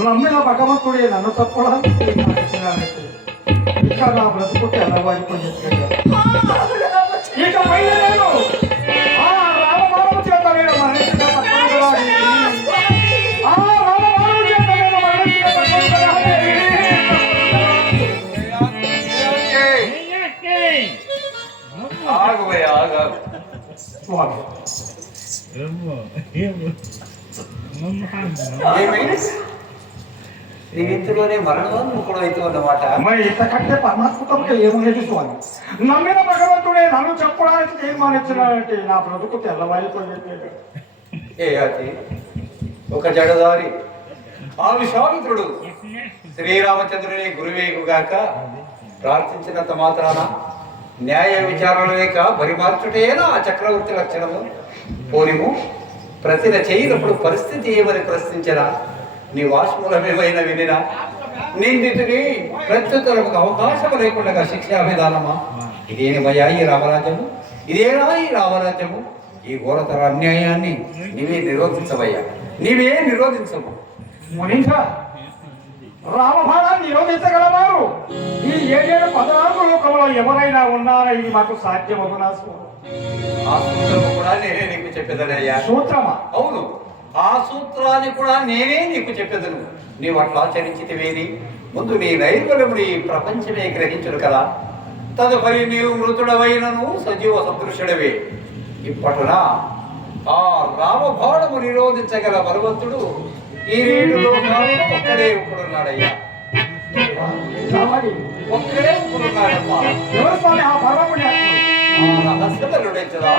నమ్మిన భగవంతుడే నన్ను తప్పడానికి ప్రయత్నించినానంటే ఇక నా బ్రతుకుతే అలవాడిపోయింది ఇక పైన నేను ఆ రామబాణము చేత నేను మరణించిన పట్టణంలోని ఆ రామబాణము చేత నేను మరణించిన పట్టణంలోని ఆగవయ్య నీ ఇంటిలోనే మరణోన్ముఖుడు అవుతూ అన్నమాట మరి ఇంతకంటే పరమాత్మకంగా ఏముండేది స్వామి నమ్మిన భగవంతుడే నన్ను చెప్పడానికి తీర్మానించినాడంటే నా బ్రతుకు తెల్లవారిపోయింది ఏ అతి? ఒక జడదారి. ఆ విశ్వామిత్రుడు శ్రీరామచంద్రుని గురువేగుగాక ప్రార్థించినంత మాత్రాన న్యాయ విచారణ లేక పరిమార్చుటేనా ఆ చక్రవర్తి లక్షణము? పోనిము ప్రతిన చేయనప్పుడు పరిస్థితి ఏమని ప్రశ్నించరా? నీ వాష్మూలమేమైనా వినినా? నిందితుని ప్రత్యుత్తరకు అవకాశం లేకుండా శిక్షా విధానమా ఇదేనమయ్యా ఈ రామరాజ్యము? ఇదేనా ఈ రామరాజ్యము? ఈ ఘోరతర అన్యాయాన్ని నీవే నిరోధించవయ్యా. నీవే నిరోధించవు మునీష రామబాణాన్ని నిరోధించగలవారు ఎవరైనా ఉన్నారా? ఇది మాకు సాధ్యమగునా స్వామి ఆ సూత్రము కూడా నేనే నీకు చెప్పేదనయ్యా. సూత్రమా? అవును. ఆ సూత్రాన్ని కూడా నేనే నీకు చెప్పేదను. నీవు అట్లా ఆచరించితివేని ముందు నీ నైర్మల్యముని ఈ ప్రపంచమే గ్రహించును కదా. తదుపరి నీవు మృతుడవైనను సజీవ సదృశుడవే. ఇప్పటున ఆ రామబాణము నిరోధించగల బలవంతుడు ఈ రేడు ఒక్కడే ఒకడున్నాడయ్యా. కావాలి. ఒక్కడే ఒకడున్నాడమ్మా ఎవరు స్వామి ఆ పరమపుణ్యాత్ముడు ఆ రహస్యమలుడెచ్చదా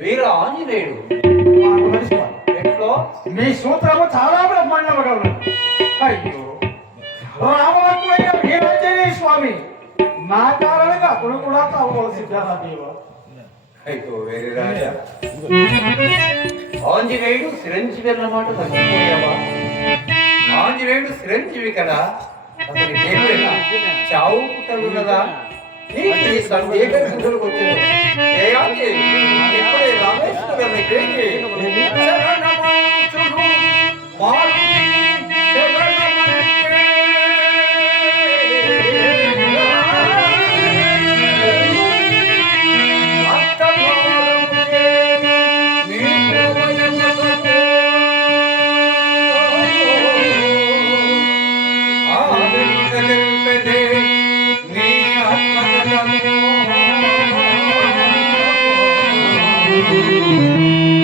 వీర ఆంజనేయుడు. ఎట్లో? మీ సూత్రము చాలా బ్రహ్మాండంగా ఉన్నది. అయ్యో రామలక్ష్మయ్య వీరాంజనేయ స్వామి నా కారణంగా అతను కూడా కావలసిందారా దేవ అయ్యో వేరే రాజా. ఆంజనేయుడు చిరంజీవి అన్నమాట తగ్గిపోయావా ఆంజనేయుడు చిరంజీవి కదా? అతనికి ఏమైనా చావు పుట్టలున్నదా? ఈ రామేశ్వరం Música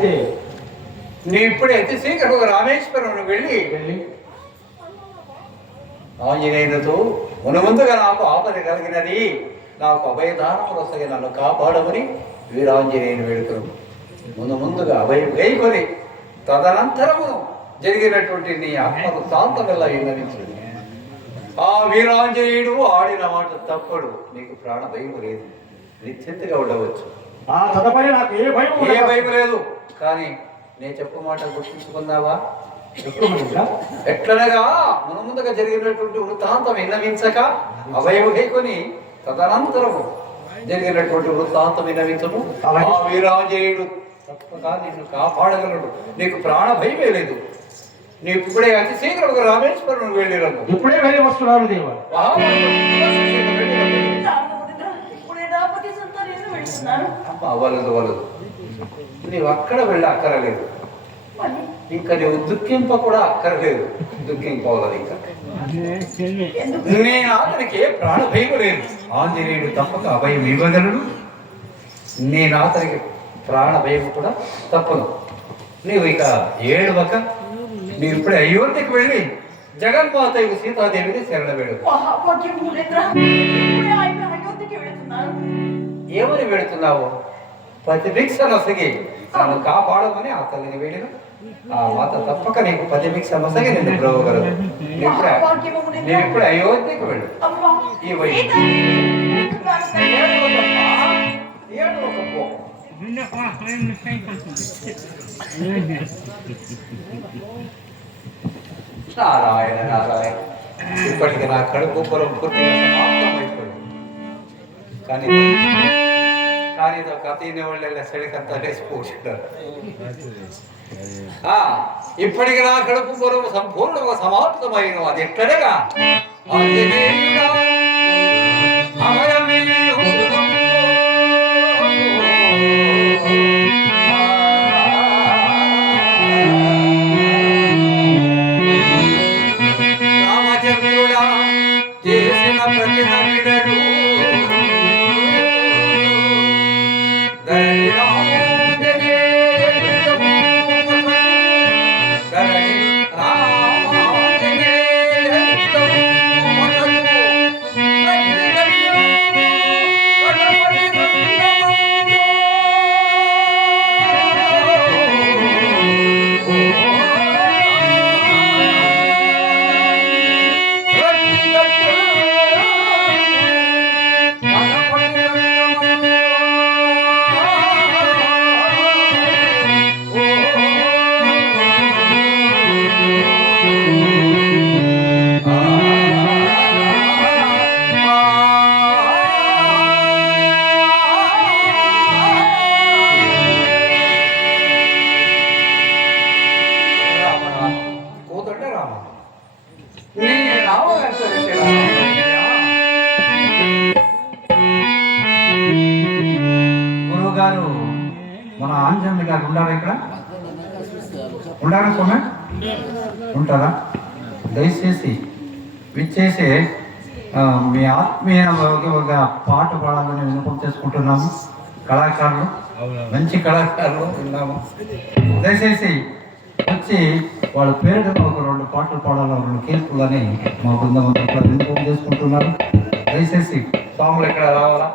అయితే నీ ఇప్పుడే అతి శీఘ్రంగా రామేశ్వరం వెళ్ళి వెళ్ళి ఆంజనేయులతో మునముందుగా నాకు ఆపద కలిగినది. నాకు అభయదానం వస్తాయి నన్ను కాపాడమని వీరాంజనేయుని వేడుకను ముందు ముందుగా అభయం గైకొని తదనంతరము జరిగినటువంటి నీ ఆత్మకు శాంతమెల్ల విన్నవించింది ఆ వీరాంజనేయుడు ఆడిన మాట తప్పడు. నీకు ప్రాణ భయం లేదు. నిశ్చింతగా ఉండవచ్చు. ఆ తదుపరి నాకు ఏ భయం ఏ. భయం లేదు. కానీ నేను చెప్పు మాట ఇంకా? ఎట్లనగా మన ముందుగా జరిగినటువంటి వృత్తాంతం విన్నవించక అవయవైకొని తదనంతరము జరిగినటువంటి వృత్తాంతం విన్నవించము అలాగే. ఆ వీరాంజనేయుడు తప్పక నిన్ను కాపాడగలడు. నీకు ప్రాణ భయమే లేదు. నీ ఇప్పుడే అతి శీఘ్రంగా రామేశ్వరం వెళ్ళిరము ఇప్పుడే వెళ్ళి వస్తున్నారు దేవా ఇప్పుడే దాపతి నీవు అక్కడ వెళ్ళి అక్కరలేదు. ఇంకా నీవు దుఃఖింప కూడా అక్కర్లేదు. దుఃఖింపవలదు ఇంకా. నేను అతనికి ఏ ప్రాణ భయం లేదు ఆంజనేయుడు తప్పక అభయం ఇవ్వగలడు. నేను అతనికి ప్రాణ భయం కూడా తప్పను. నీవు ఇక ఏడవక. నీవు ఇప్పుడే అయోధ్యకు వెళ్ళి జగన్మాత సీతాదేవిని శరణవేడు ఏమని పెడుతున్నావు ప్రతి భిక్ష నొసగి నన్ను కాపాడమని ఆ తల్లిని వేడిన. ఆ మాత తప్పక నీకు ప్రతి భిక్ష నొసగి నిన్ను బ్రవగలదు ఇప్పుడే మహాభాగ్యము మురేంద్ర నేను ఇప్పుడే అయోధ్యకు వెళ్ళు. ఈ వై- సీత, వెళుతున్నారు తల్లి. ఏడవకమ్మా, ఏడవకపో. నారాయణ నారాయణ. ఇప్పటికి నా కడుపు పొరం పూర్తిగా సమాప్తం అయిపోయింది కానీ కానీ ఇదో కథ వాళ్ళ సడికంతా లేచిపోతున్నారు ఆ, ఇప్పటికి నా కడుపు పొరం సంపూర్ణంగా సమాప్తమైన అది ఎక్కడగా రామ నీ రామ వెంట వచ్చే రామయ్య. గురువు గారు మన ఆంజనేయ గారు ఉండారా ఇక్కడ? సొమ్మె ఉంటారా? దయచేసి విచ్చేసి మీ ఆత్మీయ ఒక ఒక పాట పాడాలని విన్నపం చేసుకుంటున్నాము. కళాకారులు మంచి కళాకారులు ఉన్నాము. దయచేసి వచ్చి వాళ్ళ పేరుట ఒక రెండు పాటలు పాడాలి రెండు కీర్తులని మా బృందం అంతా కూడా విన్నపం చేసుకుంటున్నారు. దయచేసి స్వాములు ఎక్కడ రావాలా?